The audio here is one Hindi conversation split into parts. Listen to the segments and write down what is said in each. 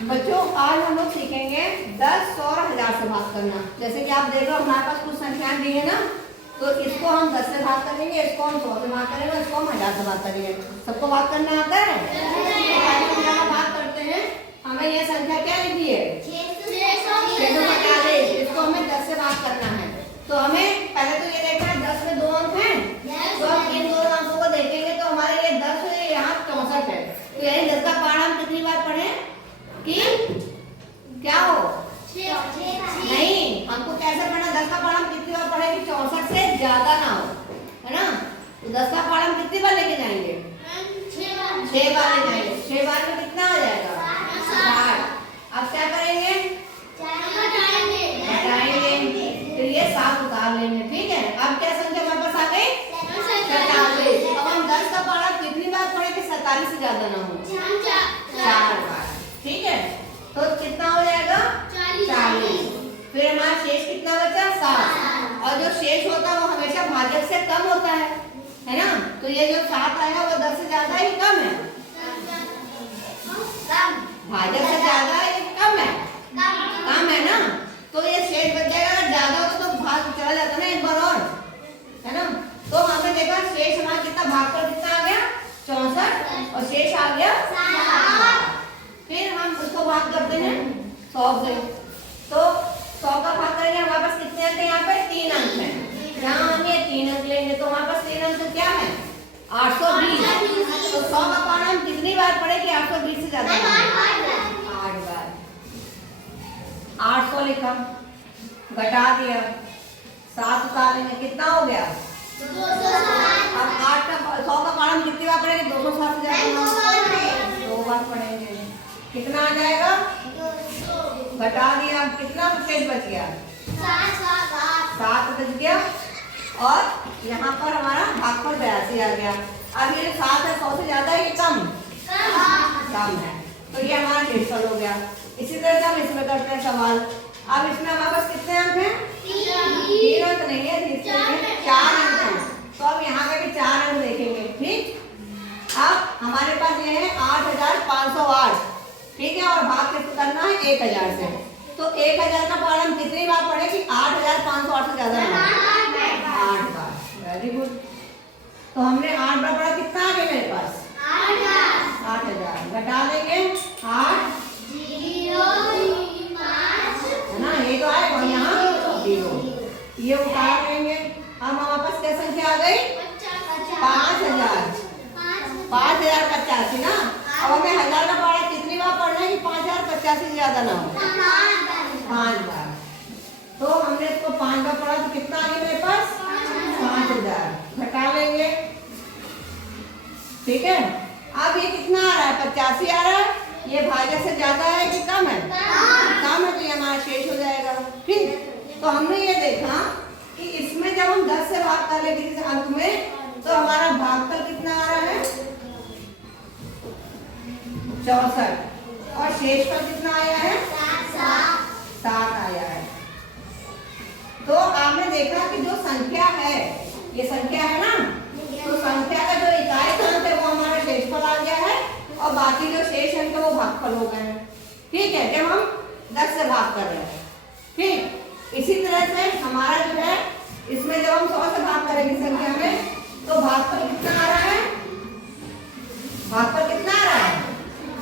बच्चों आज हम लोग सीखेंगे 10 और 1000 से भाग करना। जैसे कि आप देख रहे हो हमारे पास कुछ संख्याएं दी है ना, तो इसको हम 10 से भाग करेंगे, इसको हम 100 से भाग करेंगे, इसको हम 1000 से भाग करेंगे। सबको भाग करना आता है? संख्या का भाग करते हैं। हमें ये संख्या क्या लिखी है? 645। इसको हमें 10 से भाग करना है। तो हमें पहले तो ये देखना है 10 में 2 अंक हैं, तो हम इन दोनों अंकों को देखेंगे तो हमारे ये 10 यहाँ 64 है। तो यानी 10 का पाठ हम कितनी बार पढ़े कि क्या हो? नहीं, हमको कैसे पढ़ना? 10 का पाठ हम कितनी बार पढ़े कि 64 से ज्यादा ना हो, है ना? तो 10 का पाठ हम कितनी बार लेके जाएंगे? 6 बार ले जाएंगे। 6 बार में कितना आ जाएगा? 60। अब क्या करेंगे? घटाएंगे, तो ये 7 उतार लेंगे। ठीक है, अब क्या संख्या हमारे पास आ गई? 47। अब हम 10 का पाठ कितनी बार पढ़े कि 47 से ज्यादा ना हो? 4 बार। ठीक है, तो कितना हो जाएगा? 40। फिर हमारा शेष कितना बचा? 7। और जो शेष होता है वो हमेशा भाजक से कम होता है ना? तो ये जो 7 आएगा वो 10 से ज्यादा ही कम है? भाजक से ज्यादा है कम है? कम है ना? तो ये शेष बच जाएगा। अगर ज्यादा हो तो भाग चला जाता ना एक बार और, है ना? तो हमने देखा शेष हमारा कितना, भागफल कितना आ गया? 64 और शेष आ गया 7। फिर हम उसको भाग करते हैं 100 से। तो 100 का भाग करेंगे, हमारे पास कितने अंक हैं? यहाँ पे 3 अंक हैं। यहाँ हम ये 3 अंक लेंगे तो हमारे पास 3 अंक क्या है? 820। तो 100 का पाठ हम कितनी बार पढ़े कि 820 से ज्यादा? 8 बार। 800 लिखा, घटा दिया, 7 उतार लेंगे, कितना हो गया? 260। अब 100 का पाठ हम कितनी बार पढ़ेंगे? 260 से ज्यादा 2 बार पढ़ेंगे। कितना आ जाएगा? 200। घटा दिया, कितना शेष बच गया? 7 बच गया। और यहाँ पर हमारा भागफल 82 आ गया। अब ये 7 है, 100 से ज्यादा ही कम है, तो ये हमारा शेषफल हो गया। इसी तरह से हम इसमें करते हैं सवाल। अब इसमें हमारे पास कितने अंक हैं? 3 अंक नहीं है, 4 अंक हैं। तो अब यहाँ पे भी 4 अंक देखेंगे। ठीक, अब हमारे पास ये है 8508। ठीक है, और भाग किसको करना है? 1000 से। तो 1000 का पाठ हम कितनी बार पढ़े कि 8508 से ज्यादा? 8 बार। Very good. तो हमने 8 बार पढ़ा, कितना आ गया मेरे पास? 8000। घटा लेंगे, 8 है ना, ये तो आएगा और यहाँ 0, ये उतार लेंगे। हम हमारे पास क्या संख्या आ गई? 5000। 5085 ना। अब हमें 1000 का पाठ कितनी बार पढ़ना है कि 5085 से ज्यादा ना हो? 5 बार। तो हमने इसको 5 बार पढ़ा, तो कितना आ गया मेरे पास? 5000। घटा लेंगे। ठीक है, अब ये कितना आ रहा है? 85 आ रहा है। ये भाजक से ज्यादा है कि कम है? कम है, तो ये हमारा शेष हो जाएगा। ठीक, तो हमने ये देखा कि इसमें जब हम 10 से भाग कर ले किसी अंक में, तो हमारा भागफल कितना आ रहा है? 64। और शेषफल कितना आया है? 7 आया है। तो आपने देखा कि जो संख्या है, ये संख्या है ना, तो संख्या का जो इकाई अंक है वो हमारा शेषफल आ गया है, और बाकी जो शेष अंक है वो भागफल हो गए हैं। ठीक है, जब हम 10 से भाग कर रहे हैं। ठीक, इसी तरह से हमारा जो है इसमें जब हम 100 से भाग करेंगे संख्या में, तो भागफल कितना आ रहा है? भागफल कितना आ रहा है?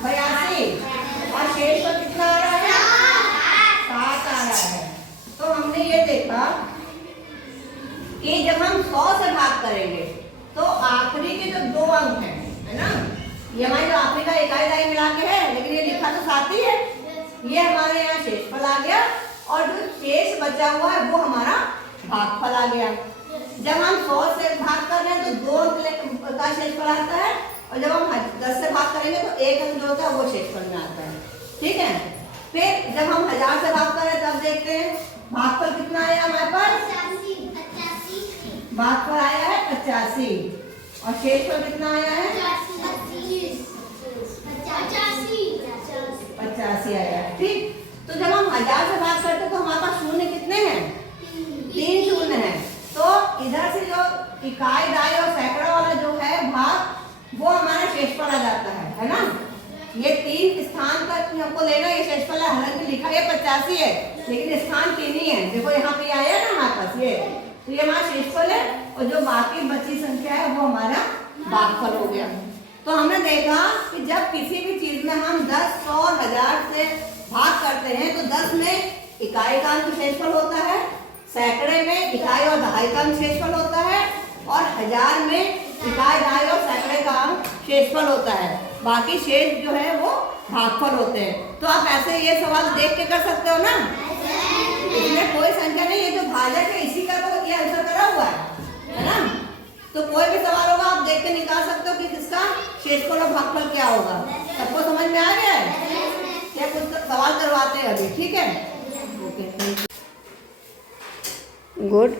82। और शेषफल कितना आ रहा है? 7 आ रहा है। तो हमने ये देखा कि जब हम 100 से भाग करेंगे तो आखिरी के जो 2 अंक हैं, है ना, ये हमारी जो आखिरी का इकाई लाइन मिला के है, लेकिन ये लिखा तो 7 ही है, ये हमारे यहाँ शेषफल आ गया। और जो शेष बचा हुआ है वो हमारा भागफल आ गया। जब हम 100 से भाग कर रहे हैं तो 2 अंक का शेषफल आता है, और जब हम 10 से भाग करेंगे तो 1 अंक जो होता है वो शेषफल में आता है। ठीक है, फिर जब हम 1000 से भाग कर रहे हैं तब देखते हैं भागफल कितना आया हमारे पास? भागफल आया है 85। और शेषफल कितना आया है? 85 आया है। ठीक, तो जब हम 1000 से भाग करते तो हमारे पास शून्य कितने हैं? 3 शून्य है। तो इधर से जो इकाई, दाई और सैकड़ा वाला जो है भाग, वो हमारा शेषफल आ जाता है ना। ये 3 3 स्थान तक हमको लेना है। ये शेषफल है, हालांकि लिखा है 85 है, लेकिन स्थान 3 ही है। देखो यहाँ पे आया ना हमारे पास ये, तो ये हमारा शेषफल है और जो बाकी बची संख्या है वो हमारा भागफल हो गया। तो हमने देखा कि जब किसी भी चीज में हम 10, 100 और 1000 से भाग करते हैं तो 10 में इकाई का अंक शेषफल होता है, सैकड़े में इकाई और दहाई का अंक शेषफल होता है, और 1000 में इकाई, दहाई और सैकड़े का अंक शेषफल होता है। बाकी शेष जो है वो भागफल होते हैं। तो आप ऐसे ये सवाल देख के कर सकते हो ना, इसमें कोई संख्या नहीं, ये जो भाजक है इसी का तो ये आंसर करा हुआ है ना। तो कोई भी सवाल होगा आप देख के निकाल सकते हो कि किसका शेषफल और भागफल क्या होगा। सबको समझ में आ गया है? क्या कुछ सवाल करवाते हैं अभी, ठीक है? Okay, good,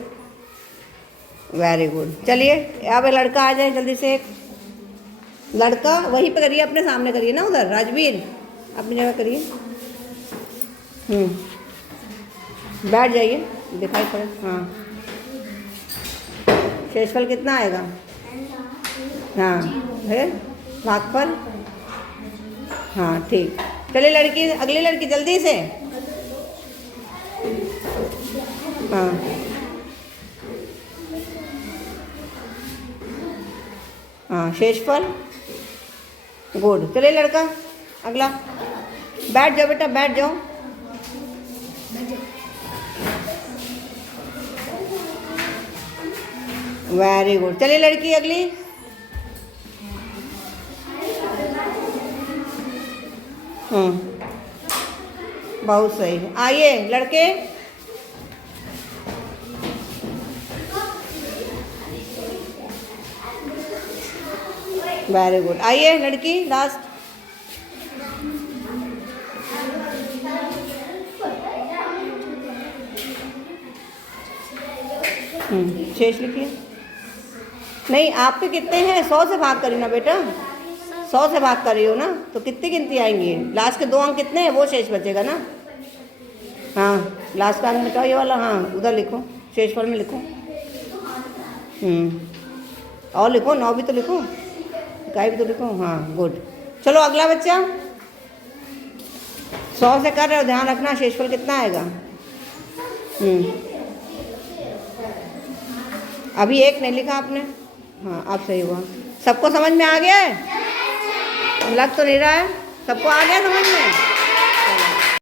very good. चलिए अब लड़का आ जाए जल्दी से। एक लड़का वहीं पे करिए, अपने सामने करिए ना, उधर राजवीर अपनी जगह करिए। बैठ जाइए, दिखाई पड़े। हाँ, शेषफल कितना आएगा? हाँ, है भागफल। हाँ ठीक, चलिए लड़की, अगली लड़की जल्दी से। हाँ, हाँ शेषफल, गुड। चलिए लड़का अगला, बैठ जाओ बेटा, बैठ जाओ। Very good. चलिए लड़की अगली। बहुत सही। आइए लड़के, वेरी गुड। आइए लड़की लास्ट। शेष लिखिए। नहीं, आपके कितने हैं? 100 से भाग करी ना बेटा, 100 से भाग कर रही हो ना, तो कितनी गिनती आएंगी? लास्ट के 2 अंक कितने हैं वो शेष बचेगा ना। हाँ, लास्ट का अंक मिटाओ, ये वाला। हाँ, उधर लिखो, शेषफल में लिखो। और लिखो, 9 भी तो लिखो, इकाई भी तो लिखो। हाँ गुड। चलो अगला बच्चा, 100 से कर रहे हो, ध्यान रखना शेषफल कितना आएगा। अभी 1 नहीं लिखा आपने। हाँ अब सही हुआ। सबको समझ में आ गया है? लग तो नहीं रहा है, सबको आ गया समझ में?